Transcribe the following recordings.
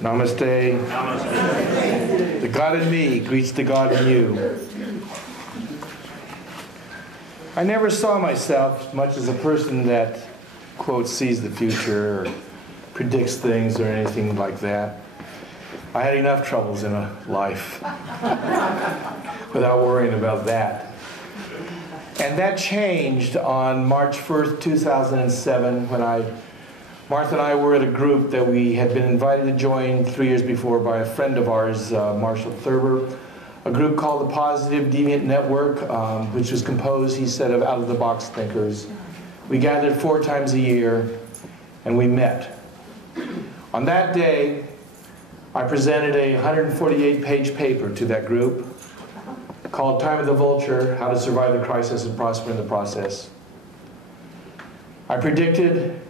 Namaste. Namaste. The God in me greets the God in you. I never saw myself much as a person that, quote, sees the future or predicts things or anything like that. I had enough troubles in a life without worrying about that. And that changed on March 1st, 2007, when Martha and I were at a group that we had been invited to join 3 years before by a friend of ours, Marshall Thurber, a group called the Positive Deviant Network, which was composed, he said, of out-of-the-box thinkers. We gathered 4 times a year, and we met. On that day, I presented a 148-page paper to that group called Time of the Vulture, How to Survive the Crisis and Prosper in the Process. I predicted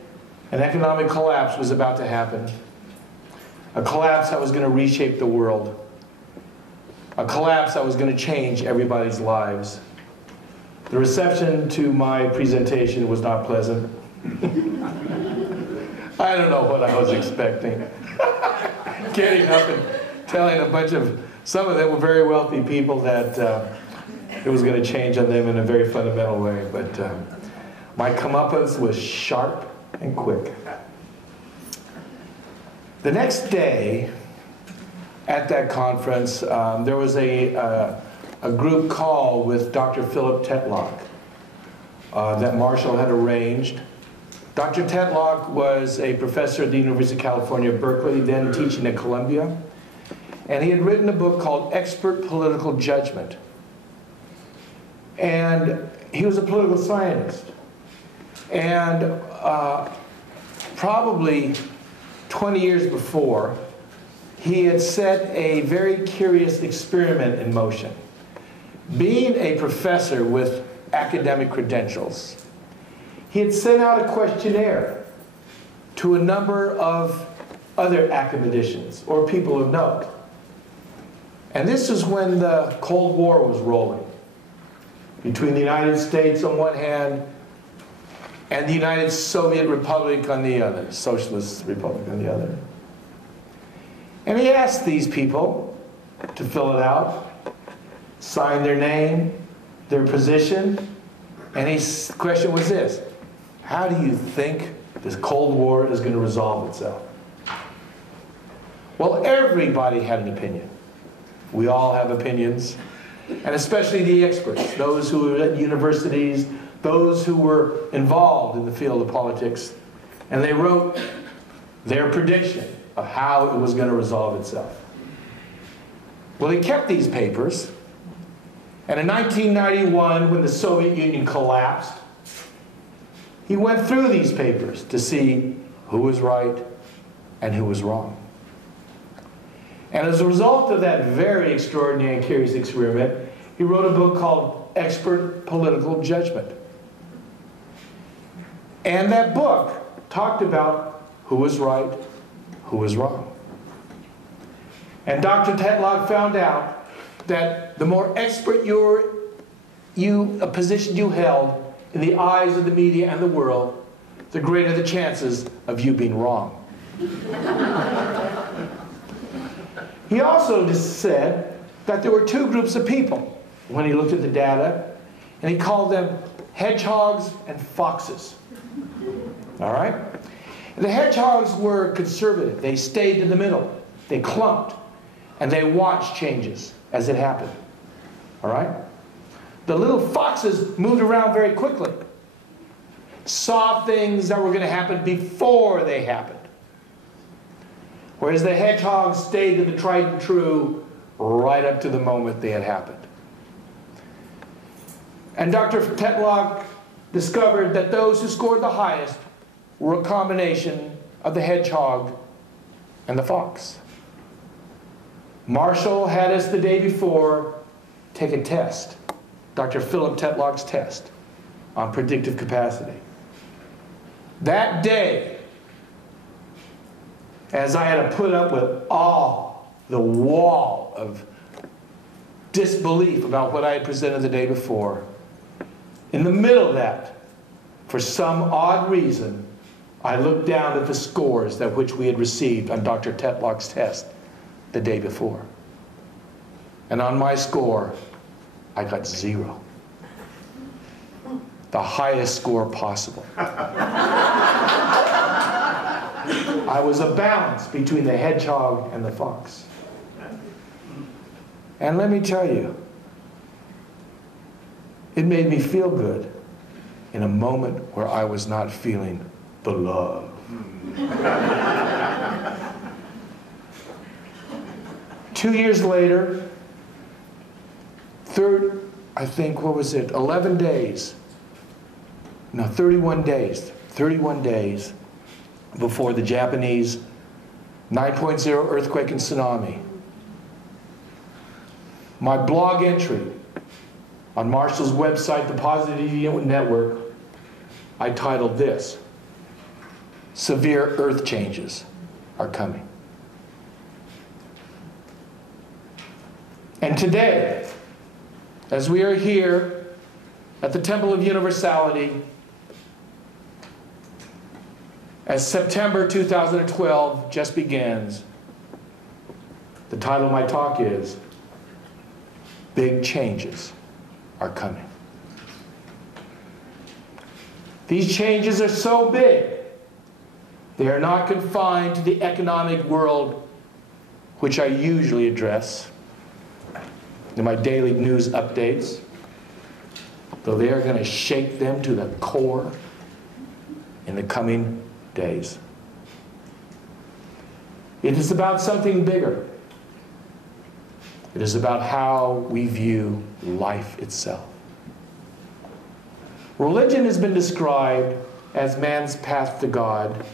an economic collapse was about to happen, a collapse that was going to reshape the world, a collapse that was going to change everybody's lives. The reception to my presentation was not pleasant. I don't know what I was expecting. Getting up and telling a bunch of, some of them were very wealthy people, that it was going to change on them in a very fundamental way. But my comeuppance was sharp and quick. The next day at that conference, there was a group call with Dr. Philip Tetlock that Marshall had arranged. Dr. Tetlock was a professor at the University of California, Berkeley, then teaching at Columbia. And he had written a book called Expert Political Judgment. And he was a political scientist. And probably 20 years before, he had set a very curious experiment in motion. Being a professor with academic credentials, he had sent out a questionnaire to a number of other academicians or people of note. And this is when the Cold War was rolling between the United States on one hand and the United Soviet Republic on the other, Socialist Republic on the other. And he asked these people to fill it out, sign their name, their position, and his question was this: how do you think this Cold War is going to resolve itself? Well, everybody had an opinion. We all have opinions, and especially the experts, those who were at universities, those who were involved in the field of politics, and they wrote their prediction of how it was going to resolve itself. Well, he kept these papers, and in 1991, when the Soviet Union collapsed, he went through these papers to see who was right and who was wrong. And as a result of that very extraordinary and curious experiment, he wrote a book called Expert Political Judgment. And that book talked about who was right, who was wrong. And Dr. Tetlock found out that the more expert a position you held in the eyes of the media and the world, the greater the chances of you being wrong. He also just said that there were 2 groups of people when he looked at the data, and he called them hedgehogs and foxes. All right? The hedgehogs were conservative. They stayed in the middle. They clumped, and they watched changes as it happened. All right? The little foxes moved around very quickly, saw things that were going to happen before they happened. Whereas the hedgehogs stayed in the tried and true right up to the moment they had happened. And Dr. Tetlock discovered that those who scored the highest were a combination of the hedgehog and the fox. Marshall had us the day before take a test, Dr. Philip Tetlock's test on predictive capacity. That day, as I had to put up with all the wall of disbelief about what I had presented the day before, in the middle of that, for some odd reason, I looked down at the scores that which we had received on Dr. Tetlock's test the day before. And on my score, I got 0. The highest score possible. I was a balance between the hedgehog and the fox. And let me tell you, it made me feel good in a moment where I was not feeling the love. 2 years later, I think, what was it, 11 days, no, 31 days before the Japanese 9.0 earthquake and tsunami, my blog entry on Marshall's website, the Positivity Network, I titled this: "Severe Earth Changes Are Coming." And today, as we are here at the Temple of Universality, as September 2012 just begins, the title of my talk is "Big Changes Are Coming." These changes are so big, they are not confined to the economic world, which I usually address in my daily news updates, though they are going to shake them to the core in the coming days. It is about something bigger. It is about how we view life itself. Religion has been described as man's path to God.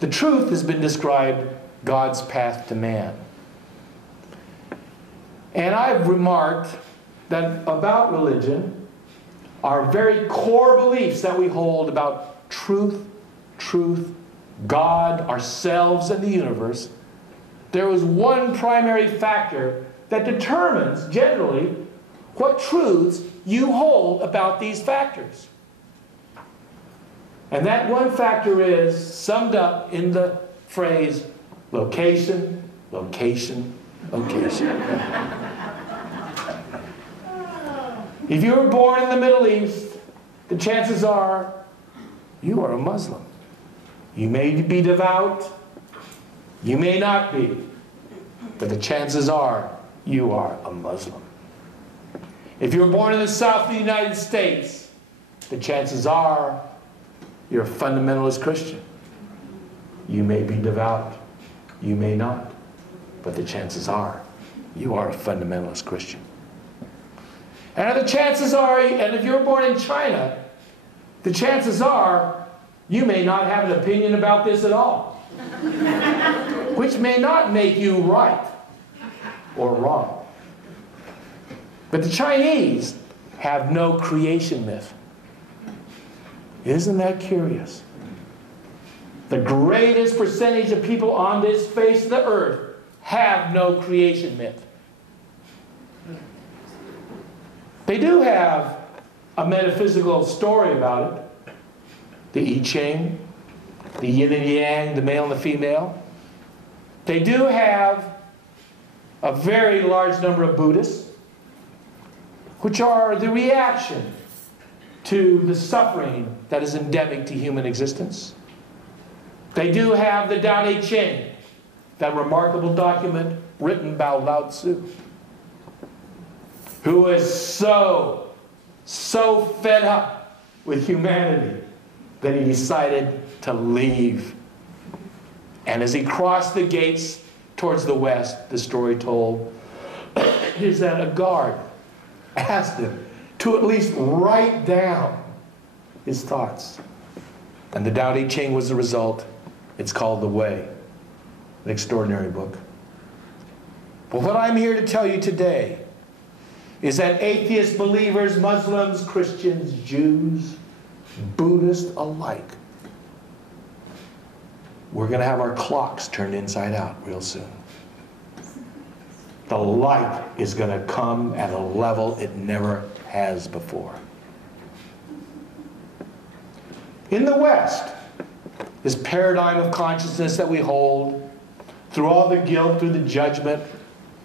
The truth has been described God's path to man. And I've remarked that about religion, our very core beliefs that we hold about truth, God, ourselves, and the universe, there is one primary factor that determines, generally, what truths you hold about these factors. And that one factor is summed up in the phrase, location, location, location. If you were born in the Middle East, the chances are you are a Muslim. You may be devout, you may not be, but the chances are you are a Muslim. If you were born in the South of the United States, the chances are you're a fundamentalist Christian. You may be devout, you may not, but the chances are you are a fundamentalist Christian. And the chances are, and if you're born in China, the chances are you may not have an opinion about this at all, which may not make you right or wrong. But the Chinese have no creation myth. Isn't that curious? The greatest percentage of people on this face of the earth have no creation myth. They do have a metaphysical story about it. The I Ching, the yin and yang, the male and the female. They do have a very large number of Buddhists, which are the reaction to the suffering that is endemic to human existence. They do have the Tao Te Ching, that remarkable document written by Lao Tzu, who is so fed up with humanity that he decided to leave. And as he crossed the gates towards the west, the story told is that a guard asked him to at least write down his thoughts. And the Tao Te Ching was the result. It's called The Way, an extraordinary book. But what I'm here to tell you today is that atheist believers, Muslims, Christians, Jews, Buddhists alike, we're going to have our clocks turned inside out real soon. The light is going to come at a level it never has before. In the West, this paradigm of consciousness that we hold, through all the guilt, through the judgment,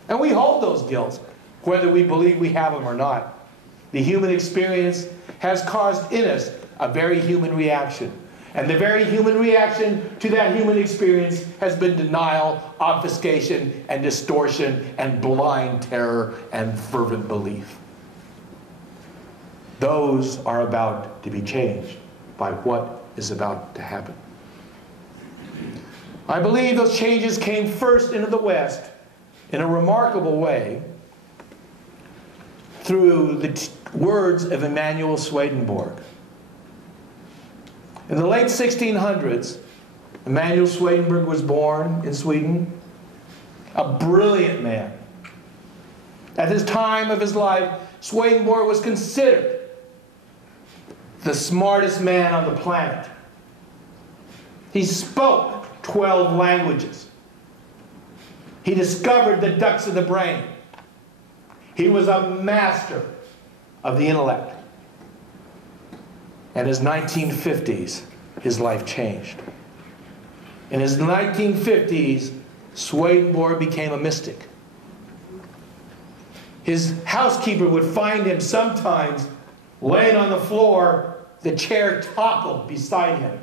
and we hold those guilts, whether we believe we have them or not. The human experience has caused in us a very human reaction. And the very human reaction to that human experience has been denial, obfuscation, and distortion, and blind terror, and fervent belief. Those are about to be changed by what is about to happen. I believe those changes came first into the West in a remarkable way through the words of Emanuel Swedenborg. In the late 1600s, Emanuel Swedenborg was born in Sweden, a brilliant man. At this time of his life, Swedenborg was considered the smartest man on the planet. He spoke 12 languages. He discovered the ducts of the brain. He was a master of the intellect. And in his 1950s, his life changed. In his 1950s, Swedenborg became a mystic. His housekeeper would find him sometimes laying on the floor, the chair toppled beside him.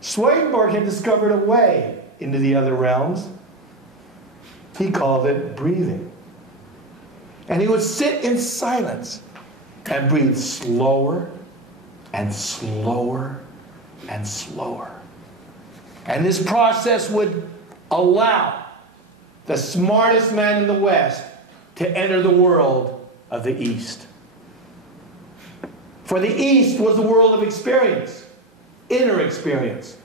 Swedenborg had discovered a way into the other realms. He called it breathing. And he would sit in silence and breathe slower and slower and slower. And this process would allow the smartest man in the West to enter the world of the East. For the East was the world of experience, inner experience.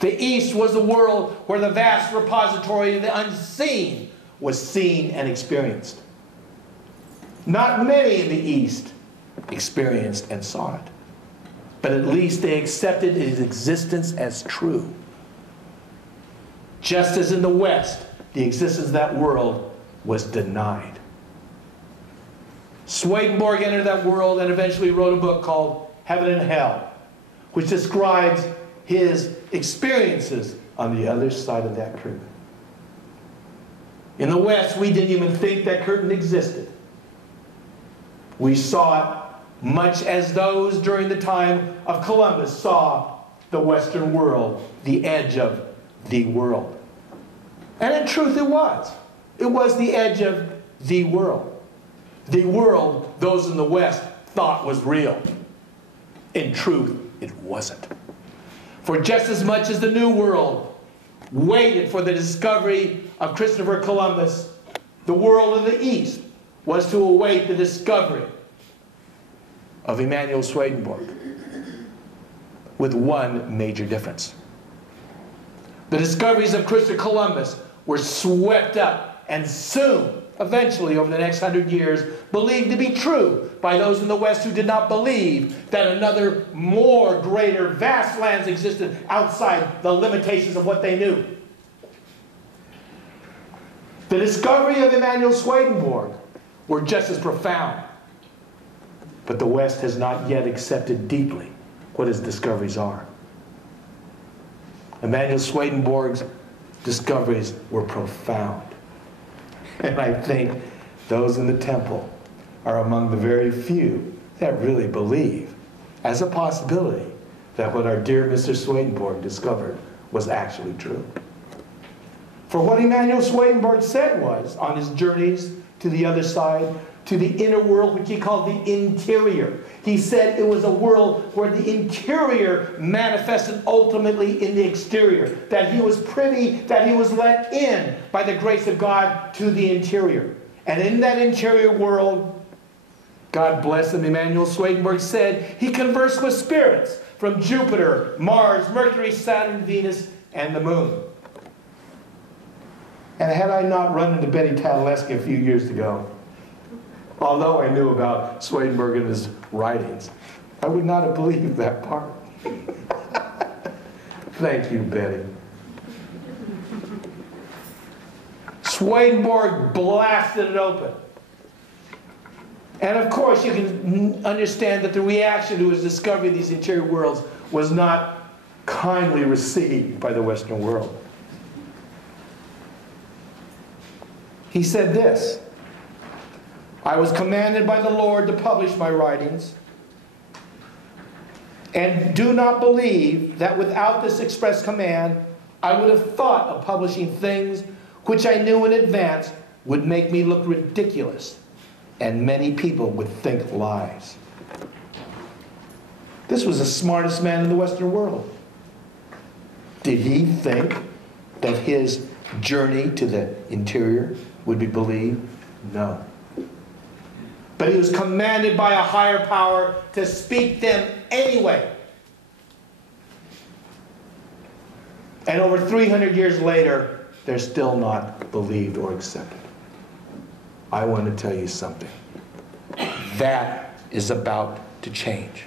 The East was the world where the vast repository of the unseen was seen and experienced. Not many in the East experienced and saw it, but at least they accepted its existence as true. Just as in the West, the existence of that world was denied. Swedenborg entered that world and eventually wrote a book called Heaven and Hell, which describes his experiences on the other side of that curtain. In the West, we didn't even think that curtain existed. We saw it much as those during the time of Columbus saw the Western world, the edge of the world. And in truth it was. It was the edge of the world. The world those in the West thought was real. In truth, it wasn't. For just as much as the New World waited for the discovery of Christopher Columbus, the world of the East was to await the discovery of Emanuel Swedenborg, with one major difference. The discoveries of Christopher Columbus were swept up and soon, eventually over the next 100 years, believed to be true by those in the West who did not believe that another more greater vast lands existed outside the limitations of what they knew. The discovery of Emanuel Swedenborg were just as profound, but the West has not yet accepted deeply what his discoveries are. Emanuel Swedenborg's discoveries were profound. And I think those in the temple are among the very few that really believe, as a possibility, that what our dear Mr. Swedenborg discovered was actually true. For what Emanuel Swedenborg said was, on his journeys to the other side, to the inner world, which he called the interior. He said it was a world where the interior manifested ultimately in the exterior. That he was privy, that he was let in by the grace of God to the interior. And in that interior world, God bless him, Emanuel Swedenborg said, he conversed with spirits from Jupiter, Mars, Mercury, Saturn, Venus, and the moon. And had I not run into Betty Tadaleski a few years ago, although I knew about Swedenborg and his writings, I would not have believed that part. Thank you, Betty. Swedenborg blasted it open. And of course, you can understand that the reaction to his discovery of these interior worlds was not kindly received by the Western world. He said this: I was commanded by the Lord to publish my writings, and do not believe that without this express command, I would have thought of publishing things which I knew in advance would make me look ridiculous, and many people would think lies. This was the smartest man in the Western world. Did he think that his journey to the interior would be believed? No. But he was commanded by a higher power to speak them anyway. And over 300 years later, they're still not believed or accepted. I want to tell you something. That is about to change.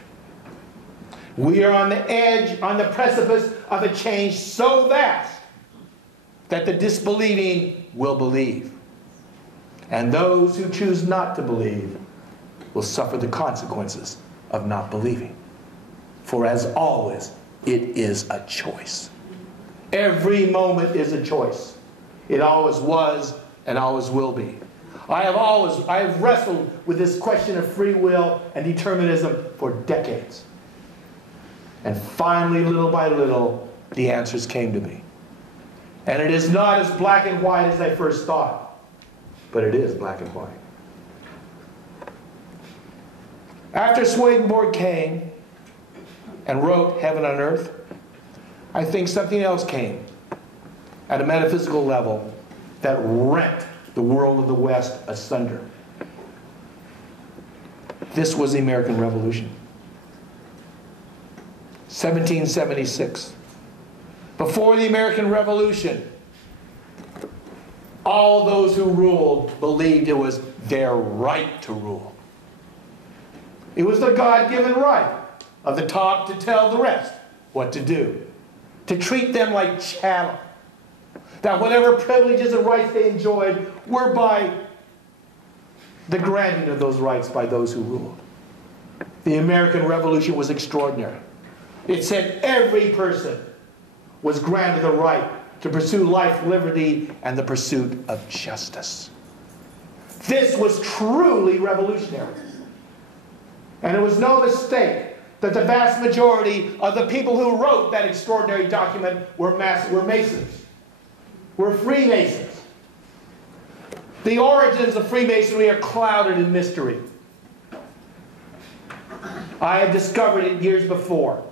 We are on the edge, on the precipice of a change so vast that the disbelieving will believe. And those who choose not to believe will suffer the consequences of not believing. For as always, it is a choice. Every moment is a choice. It always was and always will be. I have wrestled with this question of free will and determinism for decades. And finally, little by little, the answers came to me. And it is not as black and white as I first thought, but it is black and white. After Swedenborg came and wrote Heaven on Earth, I think something else came at a metaphysical level that rent the world of the West asunder. This was the American Revolution. 1776. Before the American Revolution, all those who ruled believed it was their right to rule. It was the God-given right of the top to tell the rest what to do, to treat them like chattel, that whatever privileges and rights they enjoyed were by the granting of those rights by those who ruled. The American Revolution was extraordinary. It said every person was granted the right to pursue life, liberty, and the pursuit of justice. This was truly revolutionary. And it was no mistake that the vast majority of the people who wrote that extraordinary document were Masons, were Freemasons. The origins of Freemasonry are clouded in mystery. I had discovered it years before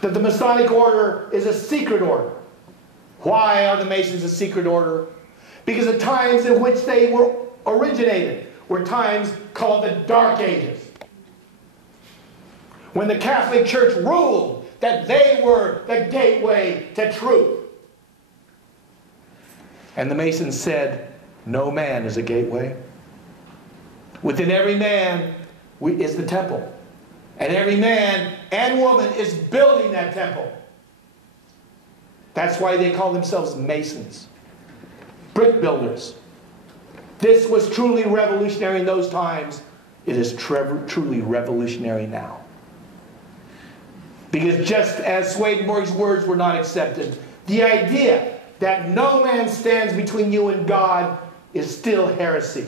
that the Masonic order is a secret order. Why are the Masons a secret order? Because the times in which they were originated were times called the Dark Ages, when the Catholic Church ruled that they were the gateway to truth. And the Masons said, no man is a gateway. Within every man is the temple. And every man and woman is building that temple. That's why they call themselves Masons, brick builders. This was truly revolutionary in those times. It is truly revolutionary now. Because just as Swedenborg's words were not accepted, the idea that no man stands between you and God is still heresy.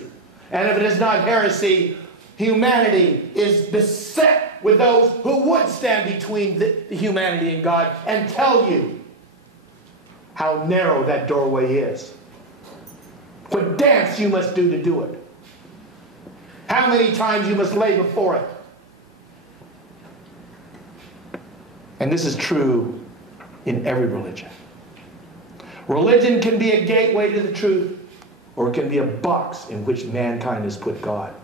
And if it is not heresy, humanity is beset with those who would stand between the humanity and God and tell you how narrow that doorway is. What dance you must do to do it. How many times you must lay before it. And this is true in every religion. Religion can be a gateway to the truth, or it can be a box in which mankind has put God.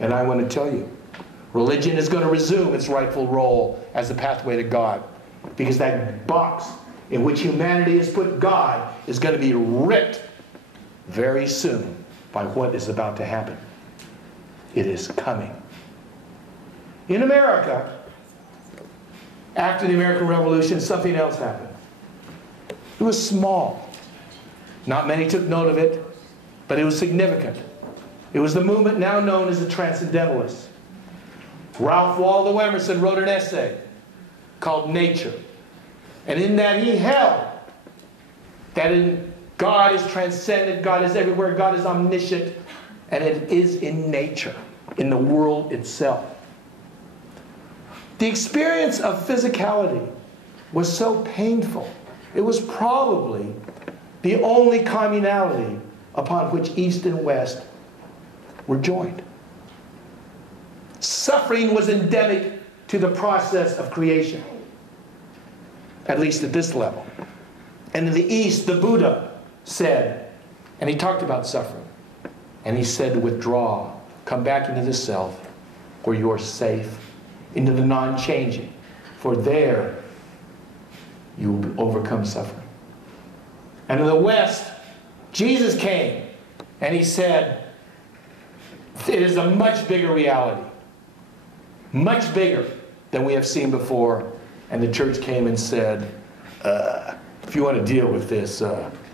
And I want to tell you, religion is going to resume its rightful role as the pathway to God, because that box in which humanity has put God is going to be ripped very soon by what is about to happen. It is coming. In America, after the American Revolution, something else happened. It was small. Not many took note of it, but it was significant. It was the movement now known as the Transcendentalists. Ralph Waldo Emerson wrote an essay called nature. And in that he held that God is transcendent, God is everywhere, God is omniscient, and it is in nature, in the world itself. The experience of physicality was so painful. It was probably the only communality upon which East and West were joined. Suffering was endemic to the process of creation, at least at this level. And in the East, the Buddha said, and he talked about suffering, and he said, withdraw, come back into the self where you are safe, into the non-changing, for there you will overcome suffering. And in the West, Jesus came and he said, it is a much bigger reality, much bigger than we have seen before. And the church came and said, if you want to deal with this,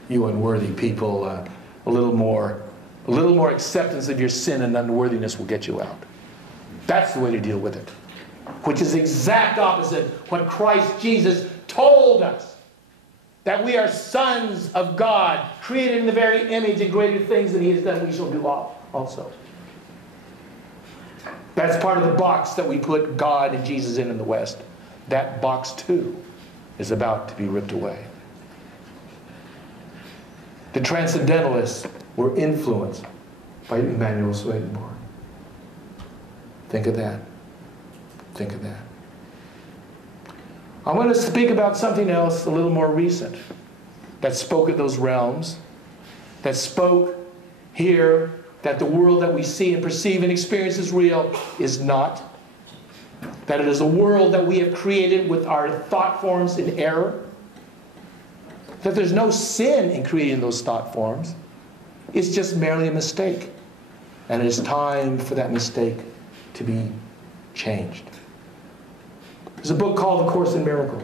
you unworthy people, a little more acceptance of your sin and unworthiness will get you out. That's the way to deal with it. Which is exact opposite what Christ Jesus told us. That we are sons of God, created in the very image, and greater things than he has done we shall do also. That's part of the box that we put God and Jesus in the West. That box too is about to be ripped away. The Transcendentalists were influenced by Emanuel Swedenborg. Think of that. Think of that. I want to speak about something else a little more recent that spoke of those realms, that spoke here that the world that we see and perceive and experience as real is not. That it is a world that we have created with our thought forms in error. That there's no sin in creating those thought forms. It's just merely a mistake. And it is time for that mistake to be changed. There's a book called A Course in Miracles.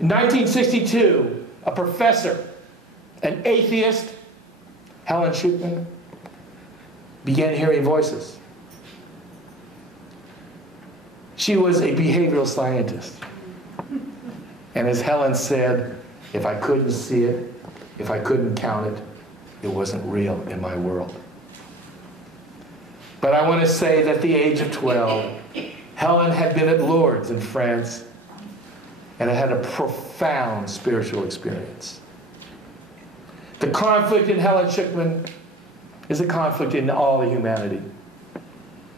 In 1962, a professor, an atheist, Helen Schucman, began hearing voices. She was a behavioral scientist. And as Helen said, if I couldn't see it, if I couldn't count it, it wasn't real in my world. But I want to say that at the age of 12, Helen had been at Lourdes in France and had a profound spiritual experience. The conflict in Helen Schucman is a conflict in all of humanity.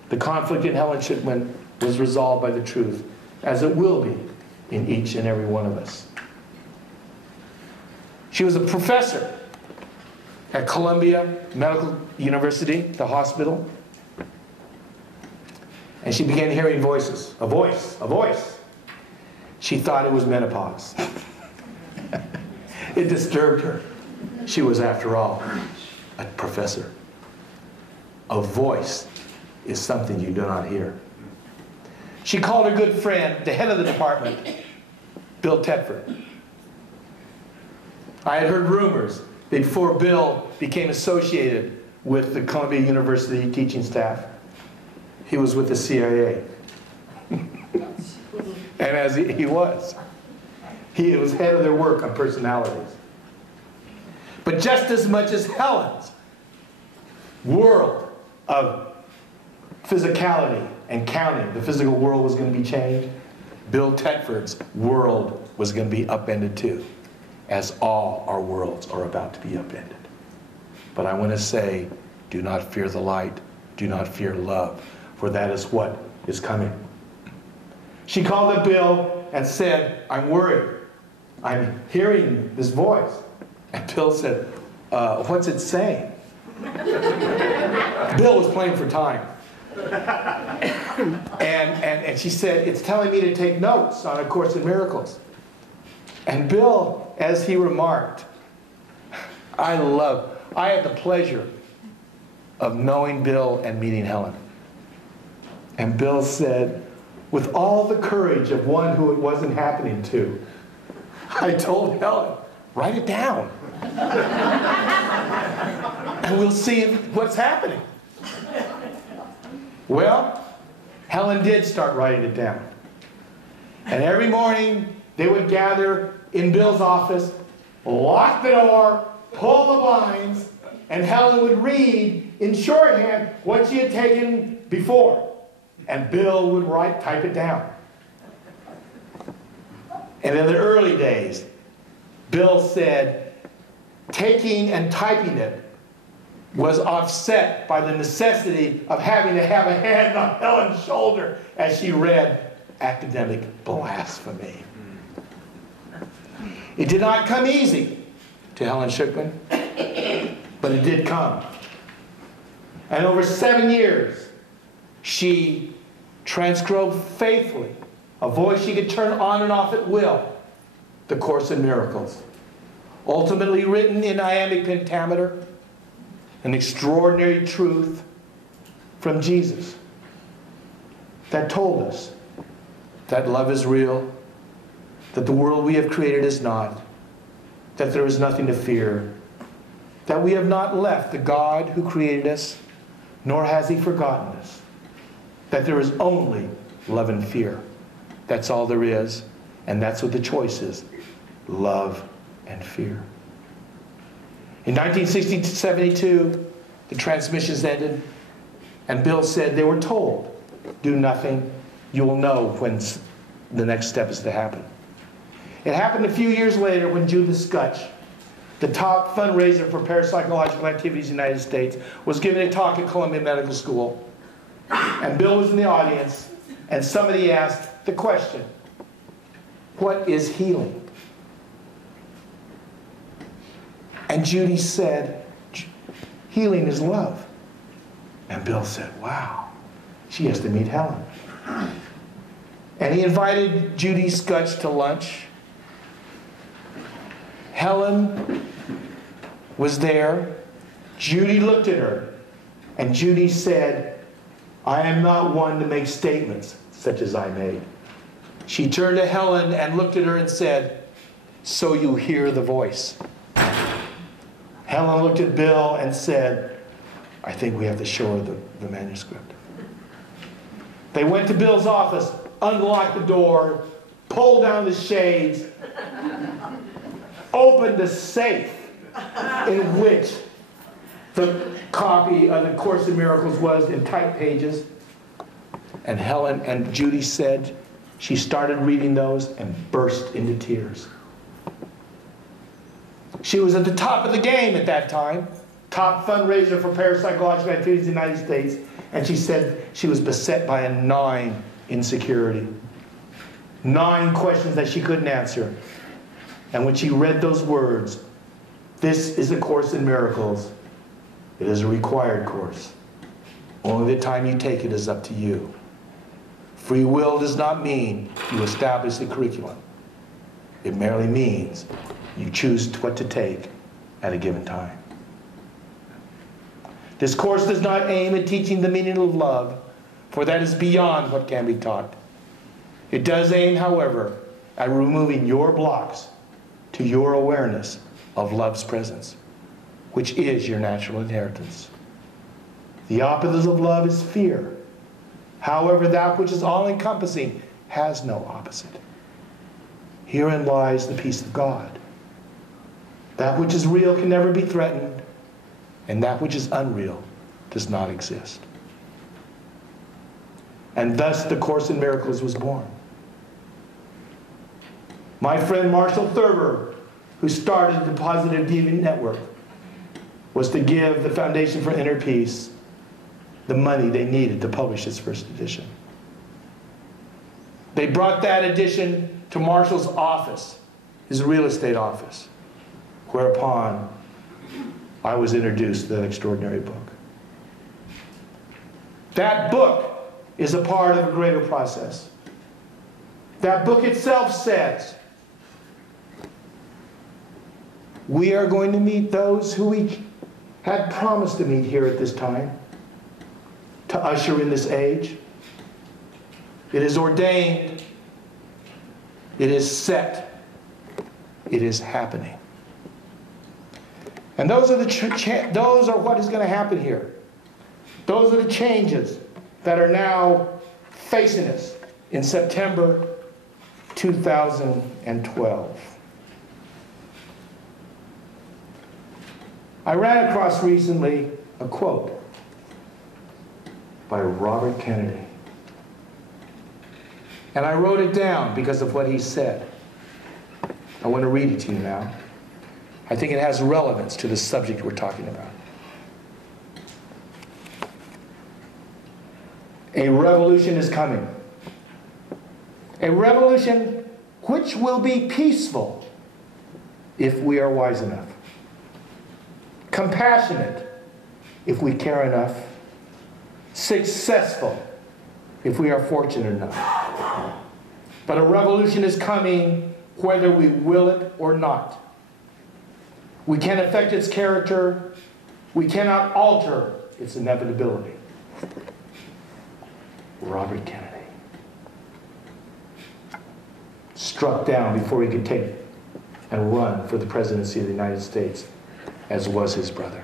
The conflict in Helen Schucman was resolved by the truth, as it will be in each and every one of us. She was a professor at Columbia Medical University, the hospital. And she began hearing voices. A voice, a voice. She thought it was menopause. It disturbed her. She was, after all, a professor. A voice is something you do not hear. She called her good friend, the head of the department, Bill Tedford. I had heard rumors that before Bill became associated with the Columbia University teaching staff, he was with the CIA. And as he was head of their work on personalities. But just as much as Helen's world of physicality and counting, the physical world was going to be changed, Bill Tedford's world was going to be upended too, as all our worlds are about to be upended. But I want to say, do not fear the light, do not fear love, for that is what is coming. She called up Bill and said, I'm worried. I'm hearing this voice. And Bill said, what's it saying? Bill was playing for time. And she said, it's telling me to take notes on A Course in Miracles. And Bill, as he remarked, I had the pleasure of knowing Bill and meeting Helen. And Bill said, with all the courage of one who it wasn't happening to, I told Helen, write it down. And we'll see what's happening. Well, Helen did start writing it down. And every morning, they would gather in Bill's office, lock the door, pull the blinds, and Helen would read in shorthand what she had taken before. And Bill would type it down. And in the early days, Bill said, taking and typing it was offset by the necessity of having to have a hand on Helen's shoulder as she read academic blasphemy. It did not come easy to Helen Schuckman, but it did come. And over 7 years, she transcribed faithfully, a voice she could turn on and off at will, the Course in Miracles. Ultimately written in iambic pentameter, an extraordinary truth from Jesus that told us that love is real, that the world we have created is not, that there is nothing to fear, that we have not left the God who created us, nor has He forgotten us, that there is only love and fear. That's all there is, and that's what the choice is, love and fear. In 1972, the transmissions ended, and Bill said they were told, do nothing, you will know when the next step is to happen. It happened a few years later when Judith Skutch, the top fundraiser for parapsychological activities in the United States, was giving a talk at Columbia Medical School. And Bill was in the audience, and somebody asked the question, what is healing? And Judy said, healing is love. And Bill said, wow, she has to meet Helen. And he invited Judy Skutch to lunch. Helen was there. Judy looked at her, and Judy said, I am not one to make statements such as I made. She turned to Helen and looked at her and said, so you hear the voice. Helen looked at Bill and said, I think we have to show her the manuscript. They went to Bill's office, unlocked the door, pulled down the shades, opened the safe in which the copy of the Course in Miracles was in typed pages. And Helen and Judy said she started reading those and burst into tears. She was at the top of the game at that time, top fundraiser for parapsychological activities in the United States, and she said she was beset by a gnawing insecurity. 9 questions that she couldn't answer. And when she read those words, this is a Course in Miracles. It is a required course. Only the time you take it is up to you. Free will does not mean you establish the curriculum. It merely means you choose what to take at a given time. This course does not aim at teaching the meaning of love, for that is beyond what can be taught. It does aim, however, at removing your blocks to your awareness of love's presence, which is your natural inheritance. The opposite of love is fear. However, that which is all-encompassing has no opposite. Herein lies the peace of God. That which is real can never be threatened, and that which is unreal does not exist. And thus the Course in Miracles was born. My friend Marshall Thurber, who started the Positive Deviant Network, was to give the Foundation for Inner Peace the money they needed to publish its first edition. They brought that edition to Marshall's office, his real estate office, whereupon I was introduced to that extraordinary book. That book is a part of a greater process. That book itself says, we are going to meet those who we had promised to meet here at this time, to usher in this age. It is ordained. It is set. It is happening. And those are what is going to happen here. Those are the changes that are now facing us in September 2012. I ran across recently a quote by Robert Kennedy. And I wrote it down because of what he said. I want to read it to you now. I think it has relevance to the subject we're talking about. A revolution is coming. A revolution which will be peaceful if we are wise enough. Compassionate if we care enough. Successful if we are fortunate enough. But a revolution is coming whether we will it or not. We can't affect its character. We cannot alter its inevitability. Robert Kennedy. Struck down before he could take and run for the presidency of the United States, as was his brother.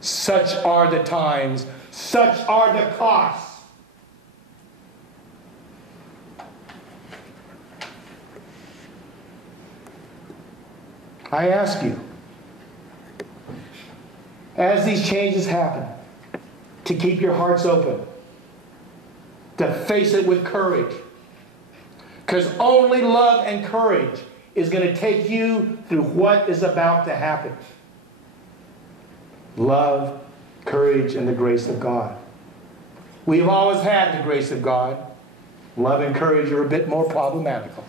Such are the times, such are the costs. I ask you, as these changes happen, to keep your hearts open, to face it with courage, because only love and courage is going to take you through what is about to happen. Love, courage, and the grace of God. We've always had the grace of God. Love and courage are a bit more problematical.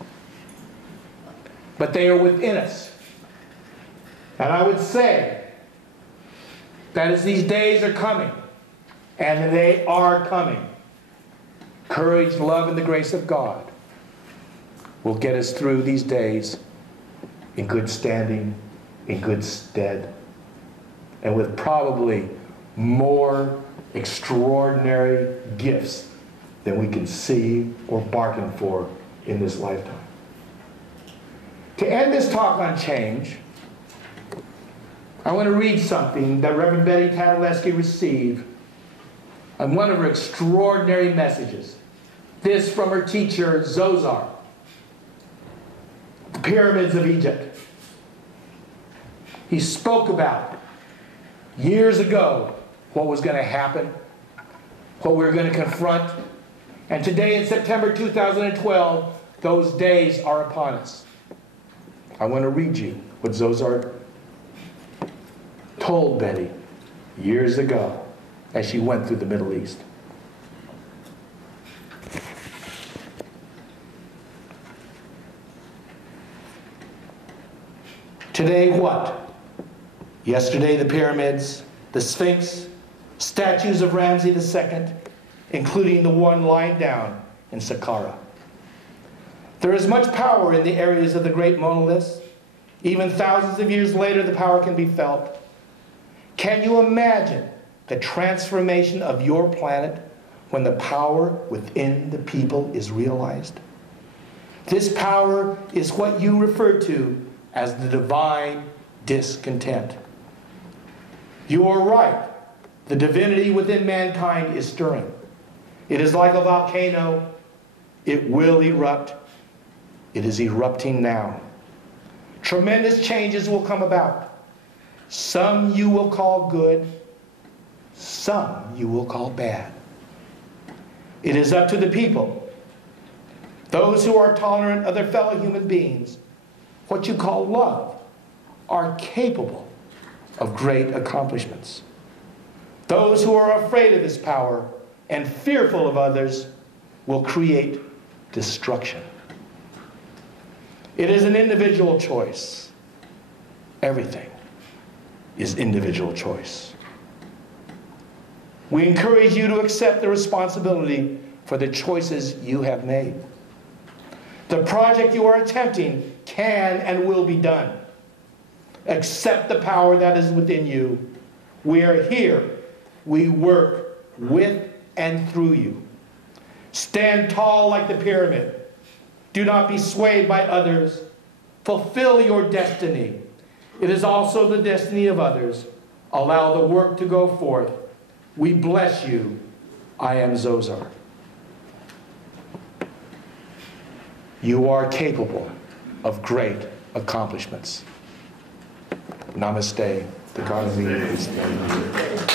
But they are within us. And I would say that as these days are coming, and they are coming, courage, love, and the grace of God will get us through these days in good standing, in good stead, and with probably more extraordinary gifts than we can see or bargain for in this lifetime. To end this talk on change, I want to read something that Reverend Betty Tadaleski received on one of her extraordinary messages. This from her teacher, Zozar, the pyramids of Egypt. He spoke about years ago what was going to happen, what we were going to confront. And today in September 2012, those days are upon us. I want to read you what Zozar told Betty years ago as she went through the Middle East. Today what? Yesterday the pyramids, the Sphinx, statues of Ramses II, including the one lying down in Saqqara. There is much power in the areas of the great monoliths. Even thousands of years later, the power can be felt. Can you imagine the transformation of your planet when the power within the people is realized? This power is what you refer to as the divine discontent. You are right. The divinity within mankind is stirring. It is like a volcano. It will erupt. It is erupting now. Tremendous changes will come about. Some you will call good, some you will call bad. It is up to the people, those who are tolerant of their fellow human beings, what you call love, are capable of great accomplishments. Those who are afraid of this power and fearful of others will create destruction. It is an individual choice. Everything is individual choice. We encourage you to accept the responsibility for the choices you have made. The project you are attempting can and will be done. Accept the power that is within you. We are here. We work with and through you. Stand tall like the pyramid. Do not be swayed by others. Fulfill your destiny. It is also the destiny of others. Allow the work to go forth. We bless you. I am Zozar. You are capable of great accomplishments. Namaste. The God of the universe.